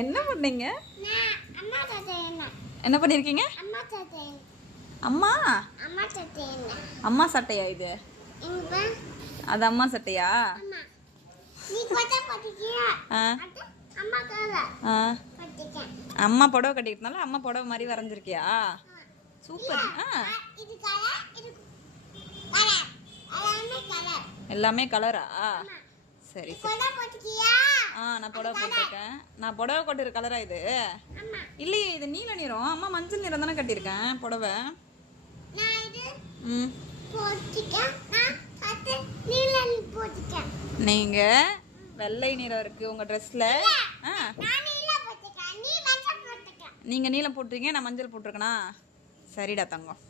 என்ன பண்ணீங்க? என்ன பண்ணிருக்கீங்க? அம்மா அம்மா சட்டையா இது? அது அம்மா சட்டையா? அம்மா புடவை கட்டிக்கிட்டனால அம்மா புடவை மாதிரி வரைஞ்சிருக்கியா? சூப்பர். எல்லாமே கலரா? சரி சரி. நான் புடவை போட்டிருக்கேன். நான் புடவை கொட்டிரு கலரா இது? இல்லையே, இது நீல நிறம். அம்மா மஞ்சள் நிறம் தானே கட்டியிருக்கேன் புடவை. நீங்க வெள்ளை நிறம் இருக்கு உங்க ட்ரெஸ்ல. நீங்க நீலம் போட்டிருக்கீங்க, நான் மஞ்சள் போட்டிருக்கேனா? சரிடா தங்கம்.